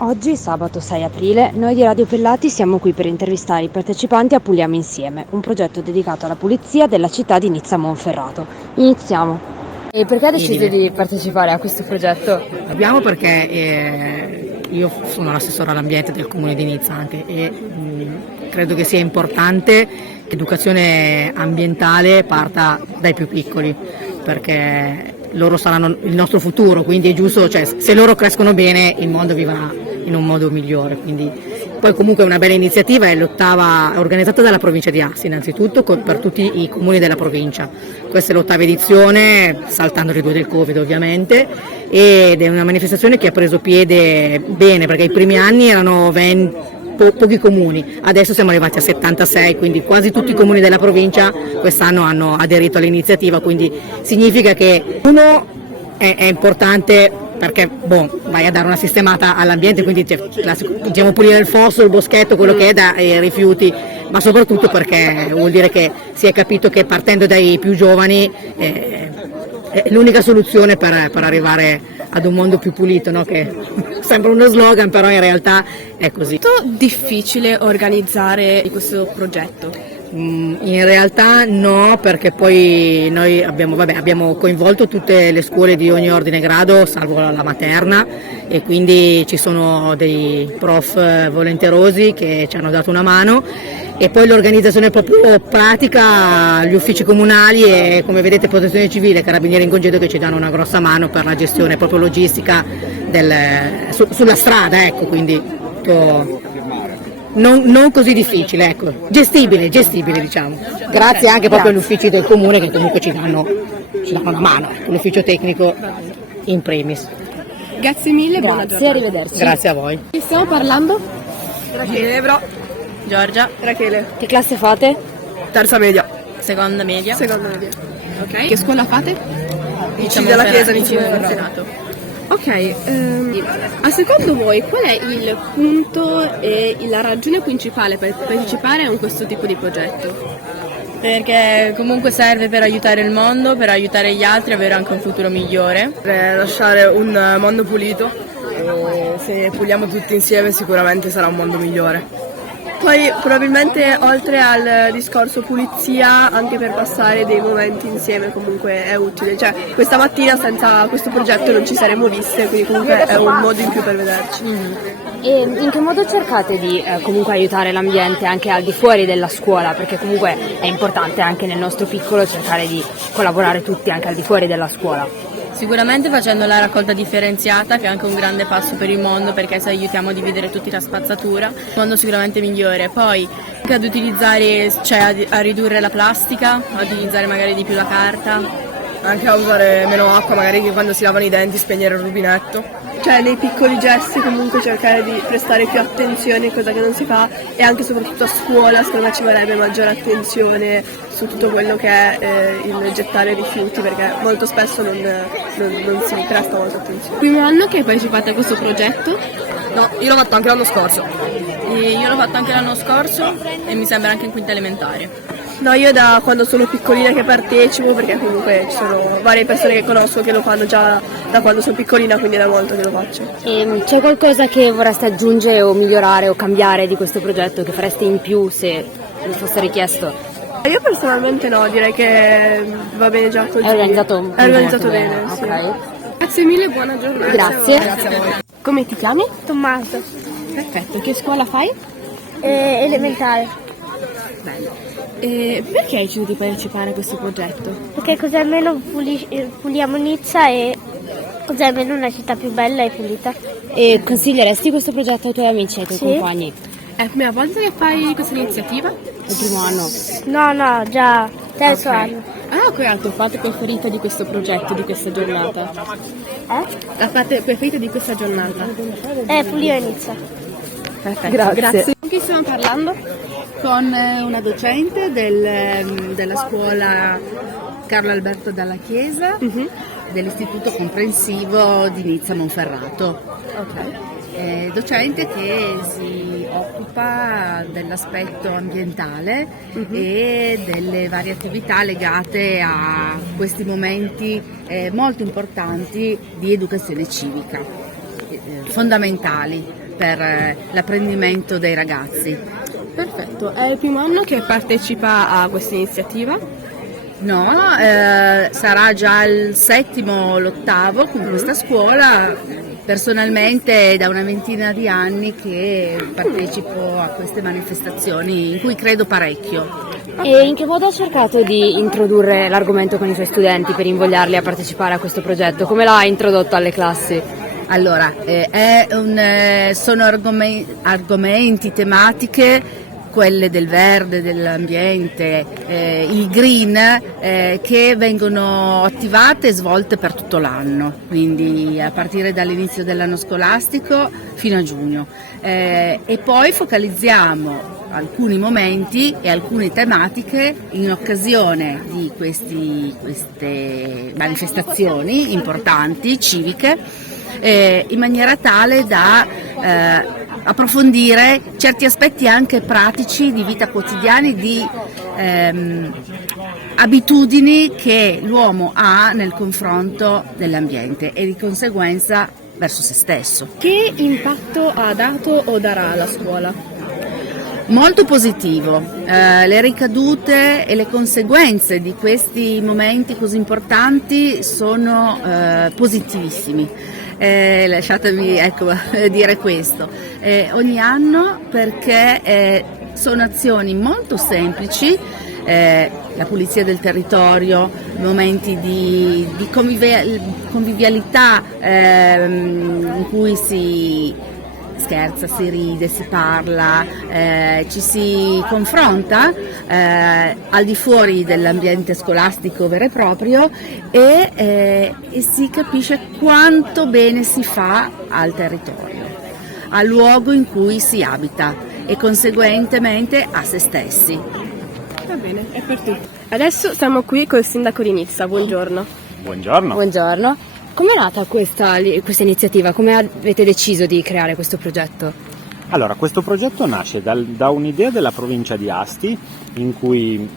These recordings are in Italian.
Oggi, sabato 6 aprile, noi di Radio Pellati siamo qui per intervistare i partecipanti a Puliamo Insieme, un progetto dedicato alla pulizia della città di Nizza Monferrato. Iniziamo. E perché hai deciso di partecipare a questo progetto? Abbiamo perché io sono l'assessore all'ambiente del comune di Nizza anche e credo che sia importante che l'educazione ambientale parta dai più piccoli, perché loro saranno il nostro futuro, quindi è giusto, cioè, se loro crescono bene il mondo vivrà in un modo migliore. Quindi poi comunque è una bella iniziativa, è l'ottava, organizzata dalla provincia di Asti innanzitutto per tutti i comuni della provincia. Questa è l'ottava edizione, saltando le due del Covid ovviamente, ed è una manifestazione che ha preso piede bene, perché i primi anni erano pochi comuni, adesso siamo arrivati a 76, quindi quasi tutti i comuni della provincia quest'anno hanno aderito all'iniziativa, quindi significa che uno è importante perché vai a dare una sistemata all'ambiente, quindi diciamo pulire il fosso, il boschetto, quello che è dai rifiuti, ma soprattutto perché vuol dire che si è capito che partendo dai più giovani è l'unica soluzione per arrivare ad un mondo più pulito, no? Che sembra uno slogan, però in realtà è così. È molto difficile organizzare questo progetto? In realtà no, perché poi noi abbiamo coinvolto tutte le scuole di ogni ordine e grado, salvo la materna, e quindi ci sono dei prof volenterosi che ci hanno dato una mano, e poi l'organizzazione proprio pratica, gli uffici comunali e, come vedete, Protezione Civile, Carabinieri in congedo, che ci danno una grossa mano per la gestione proprio logistica sulla strada, ecco, quindi non così difficile, ecco, gestibile diciamo. Grazie anche proprio agli uffici del comune che comunque ci danno una mano, l'ufficio tecnico in primis. Grazie mille, buona giornata. Arrivederci. Grazie a voi. Chi stiamo parlando? Ginevra, Giorgia. Rachele, Che classe fate? terza media. Seconda media. Seconda media. Ok. Che scuola fate? Vicini della chiesa, vicini del Monferrato. Ok, a secondo voi qual è il punto e la ragione principale per partecipare a questo tipo di progetto? Perché comunque serve per aiutare il mondo, per aiutare gli altri, avere anche un futuro migliore. Per lasciare un mondo pulito, e se puliamo tutti insieme sicuramente sarà un mondo migliore. Poi probabilmente oltre al discorso pulizia, anche per passare dei momenti insieme comunque è utile. Cioè questa mattina senza questo progetto non ci saremmo viste, quindi comunque è un modo in più per vederci. E in che modo cercate di comunque aiutare l'ambiente anche al di fuori della scuola? Perché comunque è importante anche nel nostro piccolo cercare di collaborare tutti anche al di fuori della scuola. Sicuramente facendo la raccolta differenziata, che è anche un grande passo per il mondo, perché se aiutiamo a dividere tutti la spazzatura, il mondo sicuramente migliore. Poi anche ad utilizzare, cioè a ridurre la plastica, a utilizzare magari di più la carta. Anche a usare meno acqua, magari che quando si lavano i denti spegnere il rubinetto. Cioè nei piccoli gesti comunque cercare di prestare più attenzione, cosa che non si fa, e anche soprattutto a scuola secondo me ci vorrebbe maggiore attenzione su tutto quello che è il gettare rifiuti, perché molto spesso non si presta molta attenzione. Primo anno che partecipate a questo progetto? No, io l'ho fatto anche l'anno scorso. E io l'ho fatto anche l'anno scorso e mi sembra anche in quinta elementare. No, io da quando sono piccolina che partecipo, perché comunque ci sono varie persone che conosco che lo fanno già da quando sono piccolina, quindi è da molto che lo faccio. E c'è qualcosa che vorreste aggiungere o migliorare o cambiare di questo progetto, che fareste in più se vi fosse richiesto? Io personalmente no, direi che va bene già così. È organizzato bene, sì. Ok. Grazie mille, buona giornata. Grazie. Grazie a voi. Come ti chiami? Tommaso, Perfetto, che scuola fai? elementare, Bello. E perché hai deciso di partecipare a questo progetto? perché così almeno puliamo Nizza e così almeno una città più bella e pulita. E consiglieresti questo progetto ai tuoi amici e ai tuoi Sì. compagni? È la prima volta che fai questa iniziativa? Il primo anno? No, già terzo Ok. anno. Qual è la tua parte preferita di questo progetto, di questa giornata? La parte preferita di questa giornata? Pulire Nizza. Perfetto, grazie. Con chi stiamo parlando? Con una docente della scuola Carlo Alberto Dalla Chiesa, dell'Istituto Comprensivo di Nizza Monferrato. Docente che si occupa dell'aspetto ambientale e delle varie attività legate a questi momenti molto importanti di educazione civica, fondamentali per l'apprendimento dei ragazzi. Perfetto, è il primo anno che partecipa a questa iniziativa? No, sarà già il settimo o l'ottavo con questa scuola. Personalmente è da una ventina di anni che partecipo a queste manifestazioni in cui credo parecchio. E in che modo ha cercato di introdurre l'argomento con i suoi studenti per invogliarli a partecipare a questo progetto? Come l'ha introdotto alle classi? Allora, sono argomenti, tematiche, quelle del verde, dell'ambiente, il green, che vengono attivate e svolte per tutto l'anno, quindi a partire dall'inizio dell'anno scolastico fino a giugno. E poi focalizziamo alcuni momenti e alcune tematiche in occasione di queste manifestazioni importanti, civiche, in maniera tale da approfondire certi aspetti anche pratici di vita quotidiana, di abitudini che l'uomo ha nel confronto dell'ambiente e di conseguenza verso se stesso. Che impatto ha dato o darà alla scuola? Molto positivo, le ricadute e le conseguenze di questi momenti così importanti sono positivissimi. Lasciatemi dire questo, ogni anno, perché sono azioni molto semplici, la pulizia del territorio, momenti di convivialità in cui si scherza, si ride, si parla, ci si confronta al di fuori dell'ambiente scolastico vero e proprio e si capisce quanto bene si fa al territorio, al luogo in cui si abita e conseguentemente a se stessi. Va bene, è per tutti. Adesso siamo qui col sindaco di Nizza, buongiorno. Buongiorno. Buongiorno. Come è nata questa iniziativa? Come avete deciso di creare questo progetto? Allora, questo progetto nasce da un'idea della provincia di Asti, in cui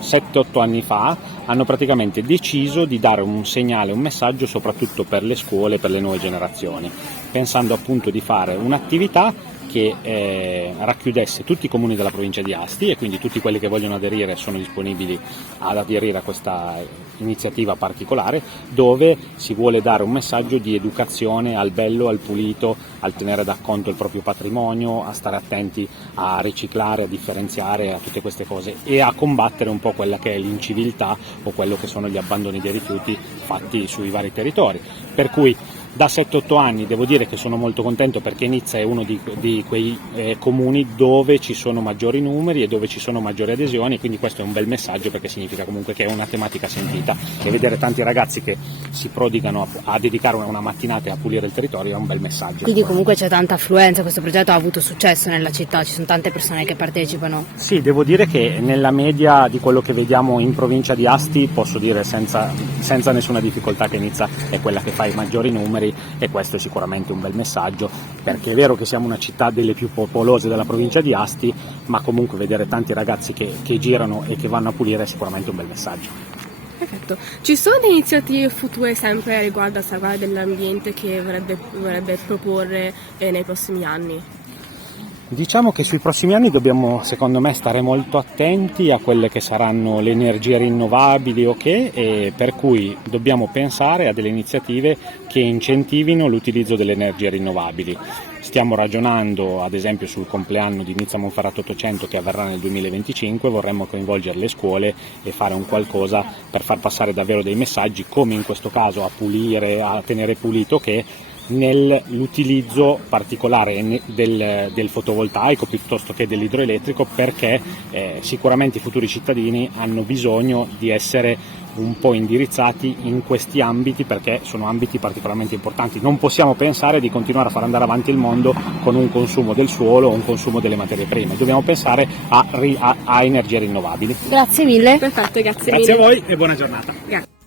7-8 anni fa hanno praticamente deciso di dare un segnale, un messaggio soprattutto per le scuole, per le nuove generazioni, pensando appunto di fare un'attività che racchiudesse tutti i comuni della provincia di Asti, e quindi tutti quelli che vogliono aderire sono disponibili ad aderire a questa iniziativa particolare, dove si vuole dare un messaggio di educazione al bello, al pulito, al tenere da conto il proprio patrimonio, a stare attenti a riciclare, a differenziare, a tutte queste cose e a combattere un po' quella che è l'inciviltà o quello che sono gli abbandoni dei rifiuti fatti sui vari territori. Per cui da 7-8 anni devo dire che sono molto contento, perché Nizza è uno di quei comuni dove ci sono maggiori numeri e dove ci sono maggiori adesioni, quindi questo è un bel messaggio, perché significa comunque che è una tematica sentita, e vedere tanti ragazzi che si prodigano a dedicare una mattinata a pulire il territorio è un bel messaggio. Quindi comunque c'è tanta affluenza, questo progetto ha avuto successo nella città, ci sono tante persone che partecipano. Sì, devo dire che nella media di quello che vediamo in provincia di Asti posso dire senza nessuna difficoltà che Nizza è quella che fa i maggiori numeri, e questo è sicuramente un bel messaggio, perché è vero che siamo una città delle più popolose della provincia di Asti, ma comunque vedere tanti ragazzi che girano e che vanno a pulire è sicuramente un bel messaggio. Perfetto. Ci sono delle iniziative future sempre riguardo al salvare dell'ambiente che vorrebbe proporre nei prossimi anni? Diciamo che sui prossimi anni dobbiamo, secondo me, stare molto attenti a quelle che saranno le energie rinnovabili e per cui dobbiamo pensare a delle iniziative che incentivino l'utilizzo delle energie rinnovabili. Stiamo ragionando ad esempio sul compleanno di Nizza Monferrato 800 che avverrà nel 2025, vorremmo coinvolgere le scuole e fare un qualcosa per far passare davvero dei messaggi, come in questo caso a pulire, a tenere pulito, che nell'utilizzo particolare del fotovoltaico piuttosto che dell'idroelettrico, perché sicuramente i futuri cittadini hanno bisogno di essere un po' indirizzati in questi ambiti, perché sono ambiti particolarmente importanti. Non possiamo pensare di continuare a far andare avanti il mondo con un consumo del suolo o un consumo delle materie prime, dobbiamo pensare a energie rinnovabili. Grazie mille. Perfetto, grazie mille. Grazie a voi e buona giornata. Grazie.